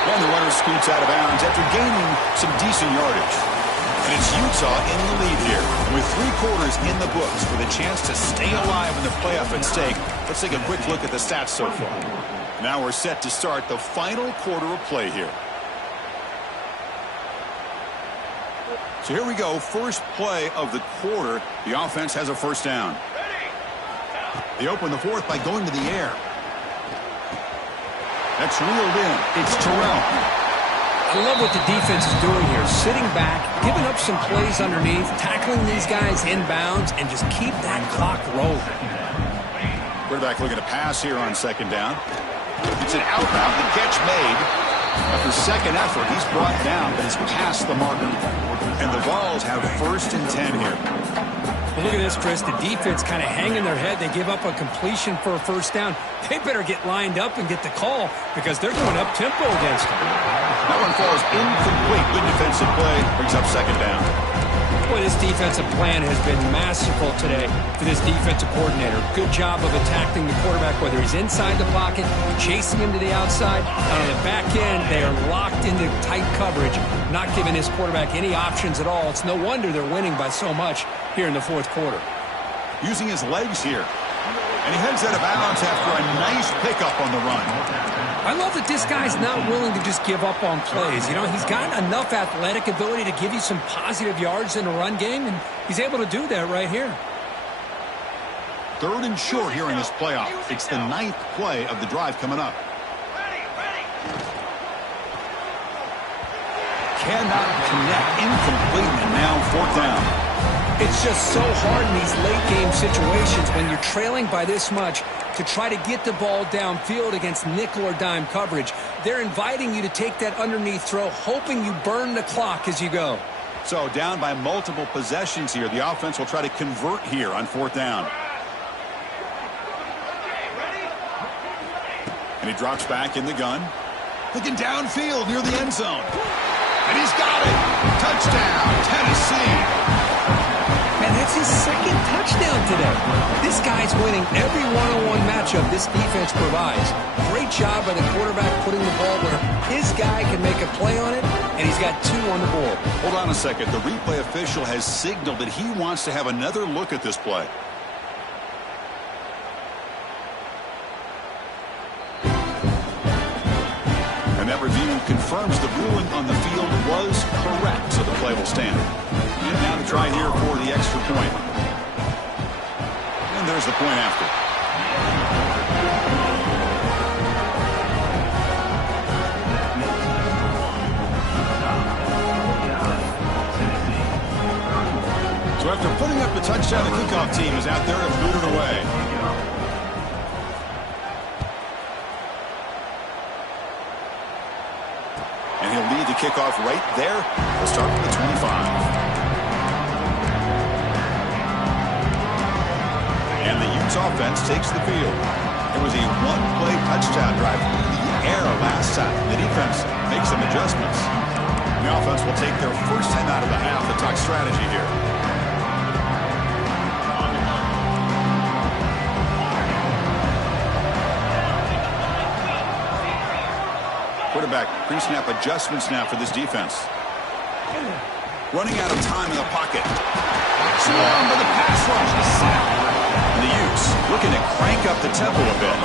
And the runner scoots out of bounds after gaining some decent yardage. And it's Utah in the lead here with 3 quarters in the books with a chance to stay alive in the playoff at stake. Let's take a quick look at the stats so far. Now we're set to start the final quarter of play here. So here we go. First play of the quarter. The offense has a first down. They open the fourth by going to the air. That's reeled in. It's Terrell. I love what the defense is doing here. Sitting back, giving up some plays underneath, tackling these guys inbounds, and just keep that clock rolling. Quarterback looking to pass here on second down. It's an outbound. The catch made. After second effort, he's brought down, but he's past the marker. And the Vols have 1st and 10 here. Well, look at this, Chris. The defense kind of hanging their head. They give up a completion for a first down. They better get lined up and get the call because they're going up-tempo against them. That one falls incomplete. Good defensive play. Brings up second down. Boy, this defensive plan has been masterful today for this defensive coordinator. Good job of attacking the quarterback, whether he's inside the pocket, chasing him to the outside. And on the back end, they are locked into tight coverage, not giving his quarterback any options at all. It's no wonder they're winning by so much here in the fourth quarter. Using his legs here. And he heads out of bounds after a nice pickup on the run. I love that this guy's not willing to just give up on plays. You know, he's got enough athletic ability to give you some positive yards in the run game, and he's able to do that right here. 3rd and short here in this playoff. It's the 9th play of the drive coming up. Cannot connect. Incomplete, and now 4th down. It's just so hard in these late-game situations when you're trailing by this much to try to get the ball downfield against nickel or dime coverage. They're inviting you to take that underneath throw, hoping you burn the clock as you go. So down by multiple possessions here. The offense will try to convert here on 4th down. And he drops back in the gun. Looking downfield near the end zone. And he's got it. Touchdown, Tennessee. And that's his second touchdown today. This guy's winning every one-on-one matchup this defense provides. Great job by the quarterback putting the ball where his guy can make a play on it, and he's got 2 on the board. Hold on a second. The replay official has signaled that he wants to have another look at this play. And that review confirms the ruling on the field was correct, so the play will stand. And now to try here for the extra point. And there's the point after. So after putting up the touchdown, the kickoff team is out there to boot it away. And he'll lead the kickoff right there. We'll start from the 25. And the Utes offense takes the field. It was a one-play touchdown drive through the air last time. The defense makes some adjustments. The offense will take their first time out of the half to talk strategy here. Quarterback pre-snap adjustments now for this defense. Running out of time in the pocket. Swarm by the pass rush. A sack. And the Utes looking to crank up the tempo a bit.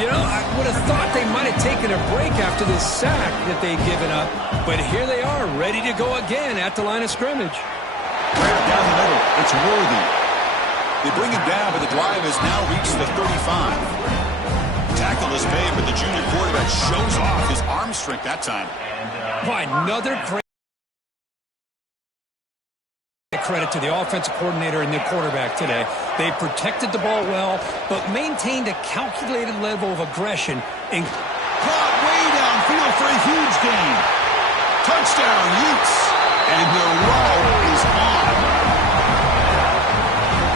You know, I would have thought they might have taken a break after this sack that they'd given up. But here they are, ready to go again at the line of scrimmage. Right down the middle. It's Worthy. They bring him down, but the drive has now reached the 35. Tackle is made, but the junior quarterback shows off his arm strength that time. By another great credit to the offensive coordinator and the quarterback today. They protected the ball well, but maintained a calculated level of aggression. And caught way downfield for a huge gain. Touchdown, Utes. And the roll is on.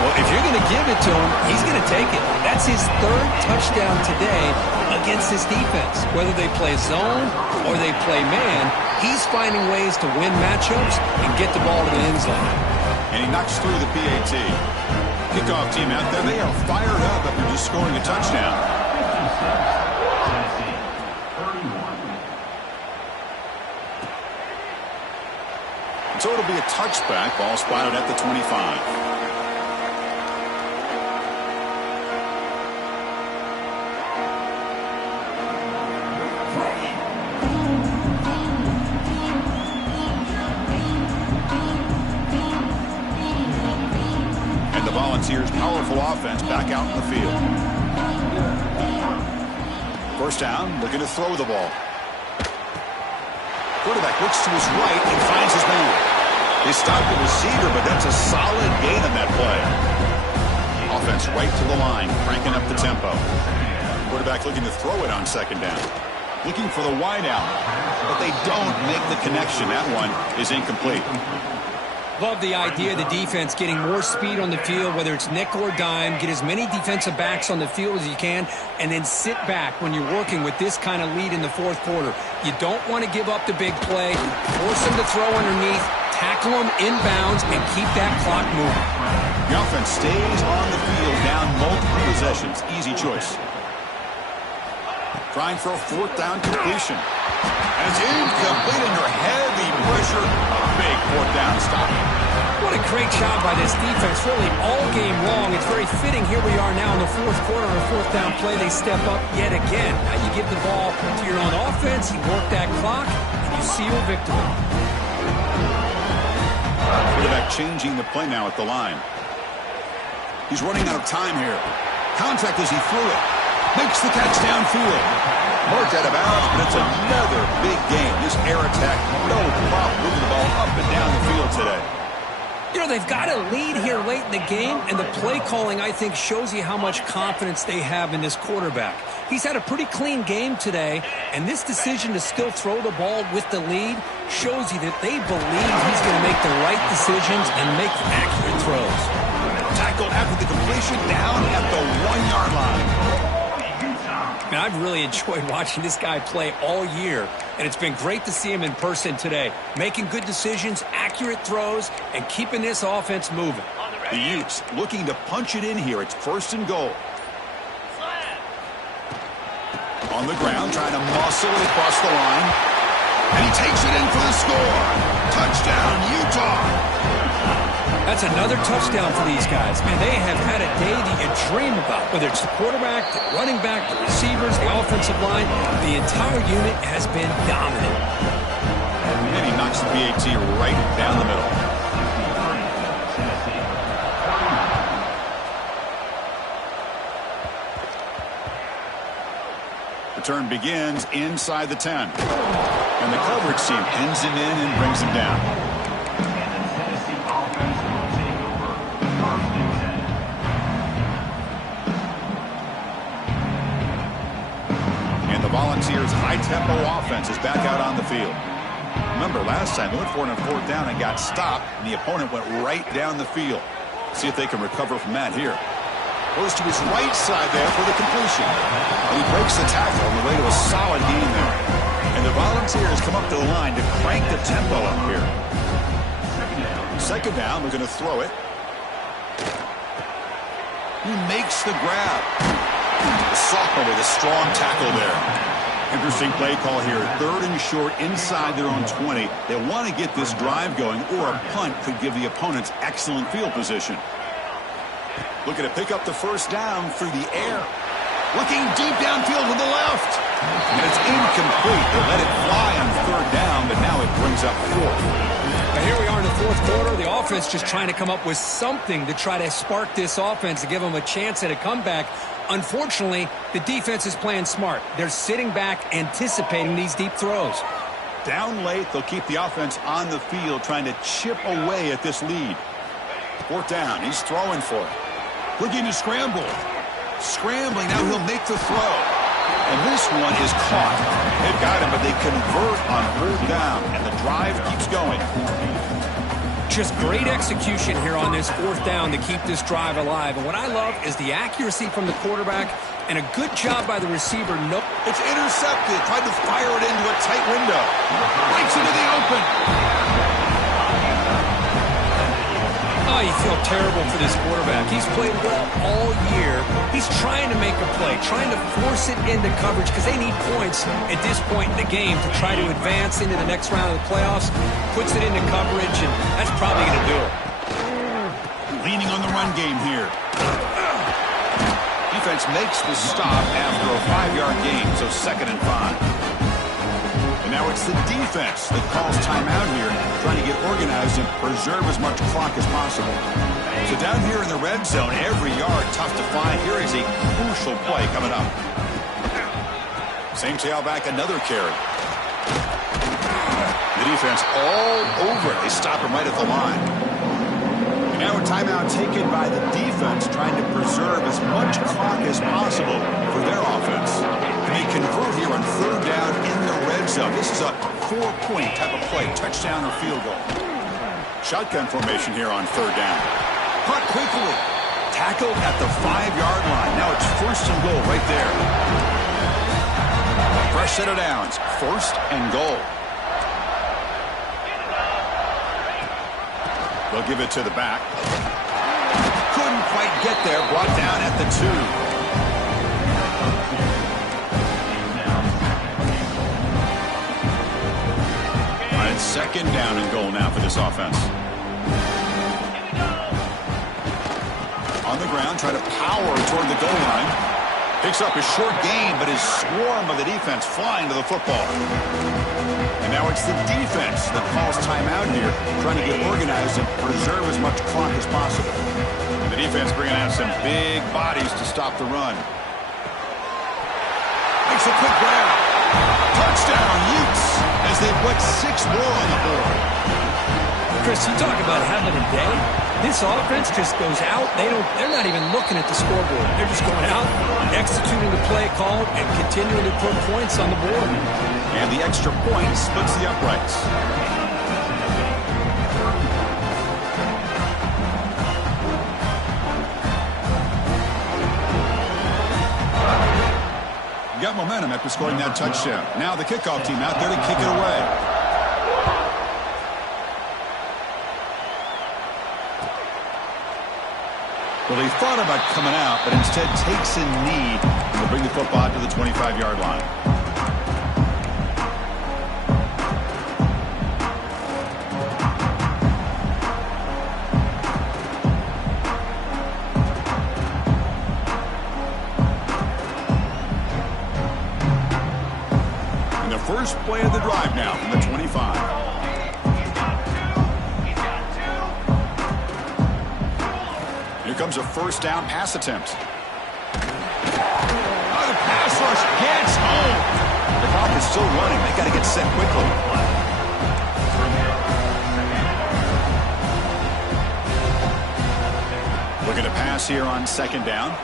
Well, if you're going to give it to him, he's going to take it. That's his 3rd touchdown today against this defense. Whether they play zone or they play man, he's finding ways to win matchups and get the ball to the end zone. And he knocks through the PAT. Kickoff team out there, they are fired up after just scoring a touchdown. So it'll be a touchback, ball spotted at the 25. Volunteers' powerful offense back out in the field. First down, looking to throw the ball. Quarterback looks to his right and finds his man. They stopped the receiver, but that's a solid gain on that play. Offense right to the line, cranking up the tempo. Quarterback looking to throw it on 2nd down. Looking for the wide out, but they don't make the connection. That one is incomplete. Love the idea of the defense getting more speed on the field, whether it's nickel or dime, get as many defensive backs on the field as you can, and then sit back when you're working with this kind of lead in the 4th quarter. You don't want to give up the big play, force them to throw underneath, tackle them inbounds, and keep that clock moving. The offense stays on the field, down multiple possessions. Easy choice. Trying for a 4th down completion. And it's incomplete under heavy pressure. A big 4th down stop. What a great job by this defense, really all game long. It's very fitting. Here we are now in the 4th quarter on a 4th down play. They step up yet again. Now you give the ball to your own offense, you work that clock, and you seal victory. Quarterback changing the play now at the line. He's running out of time here. Contact as he threw it. Makes the catch downfield. Marked out of bounds, but it's another big game. This air attack, no problem moving the ball up and down the field today. You know, they've got a lead here late in the game, and the play calling, I think, shows you how much confidence they have in this quarterback. He's had a pretty clean game today, and this decision to still throw the ball with the lead shows you that they believe he's going to make the right decisions and make accurate throws. Tackled after the completion, down at the 1-yard line. And I've really enjoyed watching this guy play all year, and it's been great to see him in person today, making good decisions, accurate throws, and keeping this offense moving. The Utes looking to punch it in here. It's 1st and goal. On the ground, trying to muscle it across the line. And he takes it in for the score. Touchdown, Utah. That's another touchdown for these guys. Man, they have had a day that you dream about, whether it's the quarterback, the running back, the receivers, the offensive line. The entire unit has been dominant. And he knocks the PAT right down the middle. Return begins inside the 10. And the coverage team pins him in and brings him down. And the Volunteers' high-tempo offense is back out on the field. Remember, last time they went for it on 4th down and got stopped, and the opponent went right down the field. See if they can recover from that here. Goes to his right side there for the completion. And he breaks the tackle on the way to a solid gain there. And the Volunteers come up to the line to crank the tempo up here. 2nd down, they're going to throw it. He makes the grab. The sophomore with a strong tackle there. Interesting play call here. 3rd and short inside their own 20. They want to get this drive going, or a punt could give the opponents excellent field position. Looking to pick up the 1st down through the air. Looking deep downfield to the left. And it's incomplete. They let it fly on 3rd down, but now it brings up 4th. But here we are in the 4th quarter. The offense just trying to come up with something to try to spark this offense to give them a chance at a comeback. Unfortunately, the defense is playing smart. They're sitting back, anticipating these deep throws. Down late, they'll keep the offense on the field, trying to chip away at this lead. 4th down, he's throwing for it. Looking to scramble. Scrambling, now he'll make the throw. And this one is caught. They've got him, but they convert on 3rd down, and the drive keeps going. Just great execution here on this 4th down to keep this drive alive. And what I love is the accuracy from the quarterback and a good job by the receiver. Nope. It's intercepted. Tried to fire it into a tight window. Breaks into the open. Oh, you feel terrible for this quarterback. He's played well all year. He's trying to make a play, trying to force it into coverage because they need points at this point in the game to try to advance into the next round of the playoffs. Puts it into coverage, and that's probably going to do it. Leaning on the run game here. Defense makes the stop after a 5-yard gain, so 2nd and 5. And now it's the defense that calls timeout here, trying to get organized and preserve as much clock as possible. So down here in the red zone, every yard tough to find. Here is a crucial play coming up. Same tailback, another carry. The defense all over it. They stop him right at the line. And now a timeout taken by the defense, trying to preserve as much clock as possible for their offense. And they convert here on 3rd down in the red zone. This is a 4-point type of play, touchdown or field goal. Shotgun formation here on 3rd down. Caught quickly. Tackled at the 5-yard line. Now it's 1st and goal right there. Fresh set of downs. 1st and goal. They'll give it to the back. Couldn't quite get there. Brought down at the 2. It's 2nd down and goal now for this offense. On the ground, try to power toward the goal line. Picks up a short gain, but his swarm of the defense flying to the football. And now it's the defense that calls timeout here, trying to get organized and preserve as much clock as possible. The defense bringing out some big bodies to stop the run. Makes a quick grab. Touchdown, Utes, as they put 6 more on the board. Chris, you talk about having a day. This offense just goes out. They're not even looking at the scoreboard. They're just going out, executing the play called, and continuing to put points on the board. And the extra point splits the uprights. Got momentum after scoring that touchdown. Now the kickoff team out there to kick it away. Well, he thought about coming out, but instead takes a knee and will bring the football to the 25-yard line. First play of the drive now from the 25. Here comes a first down pass attempt. Oh, the pass rush gets home. The clock is still running. They got to get set quickly. Looking to pass here on second down.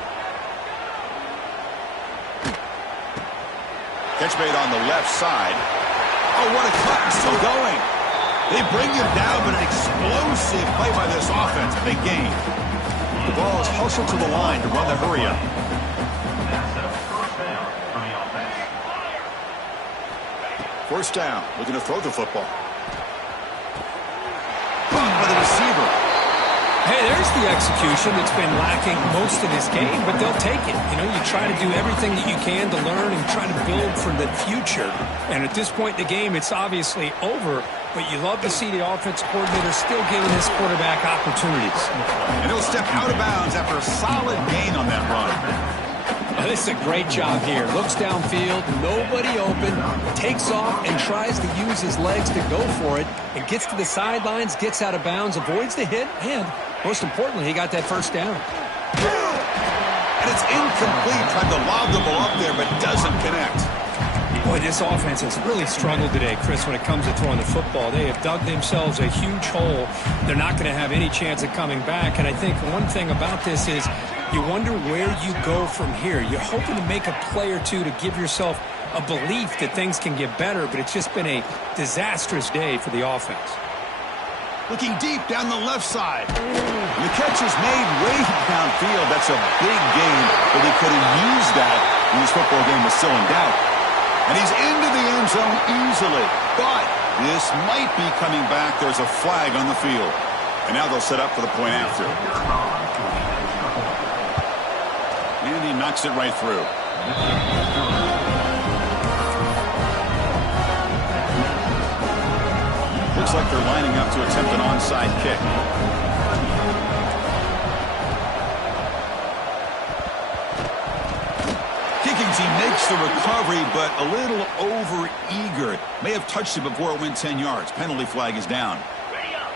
Catch made on the left side. Oh, what a cut. Still going. They bring him down, but an explosive play by this offense. A big gain. The ball is hustled to the line to run the hurry up. First down. Looking to throw the football. Caught by the receiver. Hey, there's the execution that's been lacking most of this game, but they'll take it. You know, you try to do everything that you can to learn and try to build for the future. And at this point in the game, it's obviously over, but you love to see the offense coordinator still giving his quarterback opportunities. And he'll step out of bounds after a solid gain on that run. This is a great job here. Looks downfield, nobody open, takes off and tries to use his legs to go for it, and gets to the sidelines, gets out of bounds, avoids the hit, and most importantly, he got that first down. And it's incomplete. Tried to lob the ball up there, but doesn't connect. Boy, this offense has really struggled today, Chris, when it comes to throwing the football. They have dug themselves a huge hole. They're not going to have any chance of coming back. And I think one thing about this is you wonder where you go from here. You're hoping to make a play or two to give yourself a belief that things can get better, but it's just been a disastrous day for the offense. Looking deep down the left side. And the catch is made way downfield. That's a big gain, but he could have used that when this football game was still in doubt. And he's into the end zone easily. But this might be coming back. There's a flag on the field. And now they'll set up for the point after. And he knocks it right through. Looks like they're lining up to attempt an onside kick. Kicking team makes the recovery, but a little over-eager. May have touched it before it went 10 yards. Penalty flag is down. Ready up.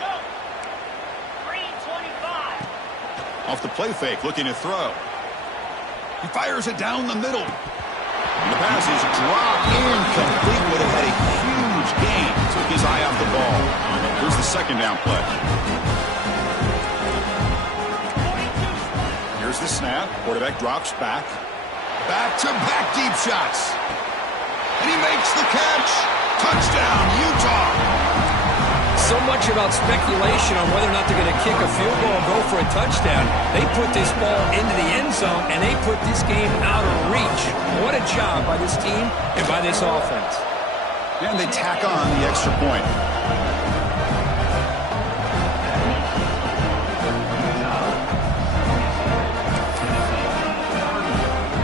Go. Green 25. Off the play fake, looking to throw. He fires it down the middle. And the pass is dropped incomplete. Would have had a huge gain. Took his eye off the ball. Here's the second down play. Here's the snap. Quarterback drops back. Back-to-back deep shots. And he makes the catch. Touchdown, Utah. So much about speculation on whether or not they're going to kick a field goal or go for a touchdown. They put this ball into the end zone, and they put this game out of reach. What a job by this team and by this offense. And they tack on the extra point.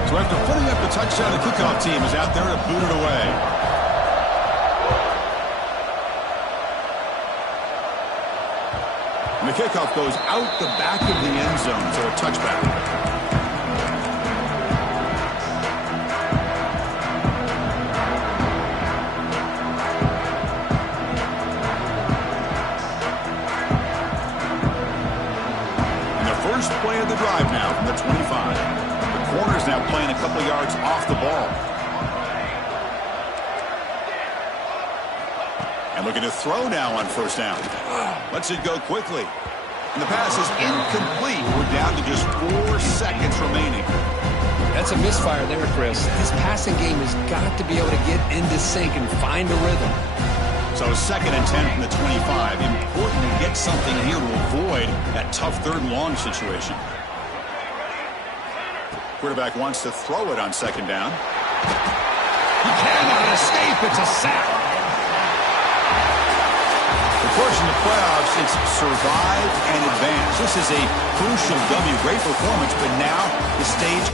So after putting up the touchdown, the kickoff team is out there to boot it away. And the kickoff goes out the back of the end zone, so a touchback. And the first play of the drive now from the 25. The corner's now playing a couple yards off the ball. And looking to throw now on first down. Lets it go quickly. And the pass is incomplete. We're down to just 4 seconds remaining. That's a misfire there, Chris. This passing game has got to be able to get into sync and find a rhythm. So 2nd and 10 from the 25. Important to get something here to avoid that tough 3rd and long situation. Quarterback wants to throw it on 2nd down. He cannot escape. It's a sack. Of course, in the playoffs, it's survive and advance. This is a crucial W. Great performance, but now the stage